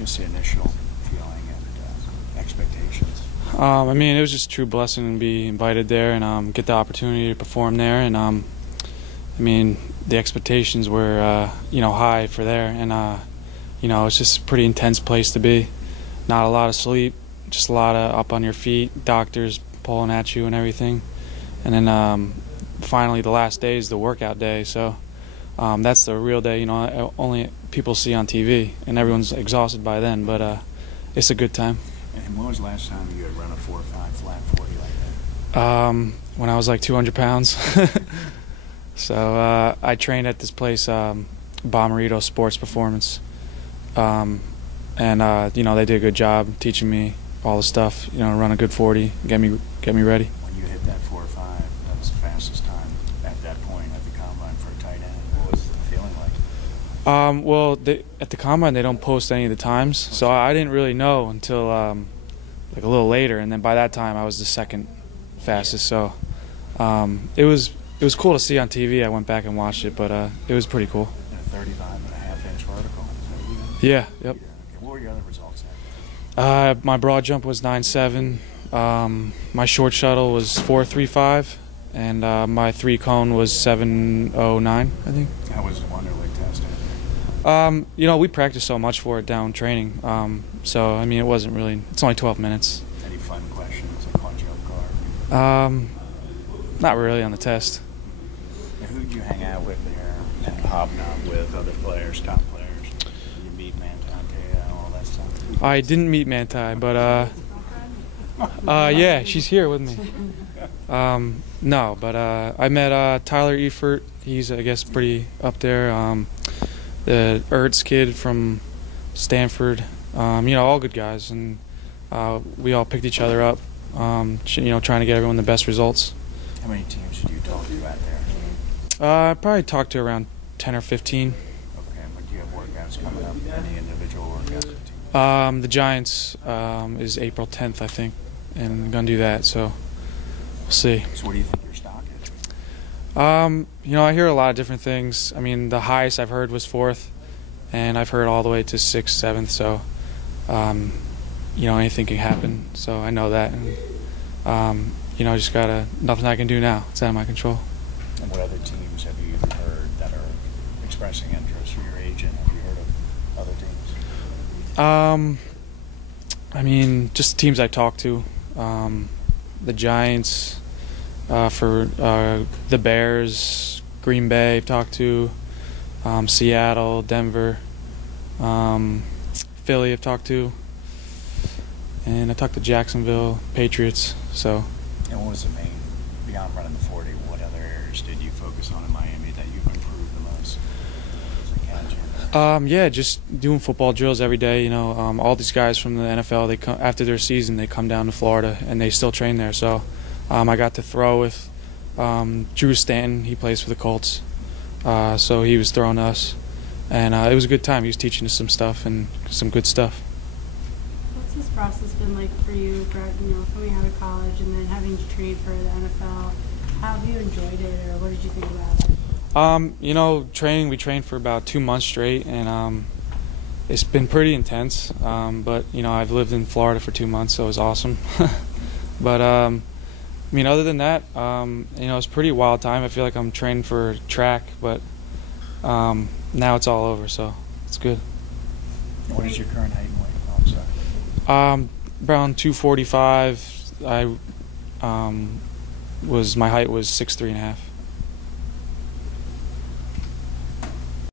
was just the initial feeling and expectations? I mean, it was just a true blessing to be invited there and get the opportunity to perform there. And I mean, the expectations were high for there, and it's just a pretty intense place to be. Not a lot of sleep, just a lot of up on your feet, doctors pulling at you and everything. And then finally, the last day is the workout day. So that's the real day. Only people see on TV, and everyone's exhausted by then. But it's a good time. And when was the last time you had run a 4.5 flat 40 like that? When I was like 200 pounds. So I trained at this place, Bommarito Sports Performance, and they did a good job teaching me all the stuff. Run a good 40, get me ready. When you hit that 4.5, that was the fastest time at that point at the combine for a tight end. What was the feeling like? Well, at the combine they don't post any of the times, so I didn't really know until like a little later, and then by that time I was the second fastest. So it was cool to see on TV. I went back and watched it, but it was pretty cool. And a 35.5-inch vertical. Yeah. Yep. What were your other results at? My broad jump was 9.7. My short shuttle was 4.35, and my 3-cone was 7.09, I think. How was the Wonderlic test? We practiced so much for it down training. So I mean, it wasn't really. It's only 12 minutes. Any fun questions that caught you off guard? Not really on the test. And who did you hang out with there and hobnob with? Other players, top players? Did you meet Manti and all that stuff? I didn't meet Manti, but yeah, she's here with me. No, but I met Tyler Eifert. He's, I guess, pretty up there. The Ertz kid from Stanford. All good guys, and we all picked each other up. Trying to get everyone the best results. How many teams did you talk to out there? I probably talked to around 10 or 15. Okay, but do you have workouts coming up? Any individual workouts? The Giants is April 10th, I think, and I'm gonna do that. So we'll see. So what do you think your stock is? I hear a lot of different things. I mean, the highest I've heard was 4th, and I've heard all the way to 6th, 7th. So, anything can happen. So I know that, and just nothing I can do now. It's out of my control. And what other teams have you heard that are expressing interest for your agent? Have you heard of other teams? I mean, just teams I talk to. The Giants, for the Bears, Green Bay I've talked to, Seattle, Denver, Philly I've talked to, and I talked to Jacksonville, Patriots. So. And what was the main, beyond running the 40, what other areas did you focus on in Miami that you've improved the most? Yeah, just doing football drills every day. All these guys from the NFL, they come after their season, they come down to Florida and they still train there. So I got to throw with Drew Stanton. He plays for the Colts, so he was throwing us, and it was a good time. He was teaching us some stuff and some good stuff. What's this process been like for you, coming out of college and then having to train for the NFL? How have you enjoyed it, or what did you think about it? Training, we trained for about 2 months straight, and it's been pretty intense. But I've lived in Florida for 2 months, so it was awesome. But other than that, it's a pretty wild time. I feel like I'm training for track, but now it's all over, so it's good. What is your current height and weight? Oh, I'm sorry. Around 245. My height was 6'3.5".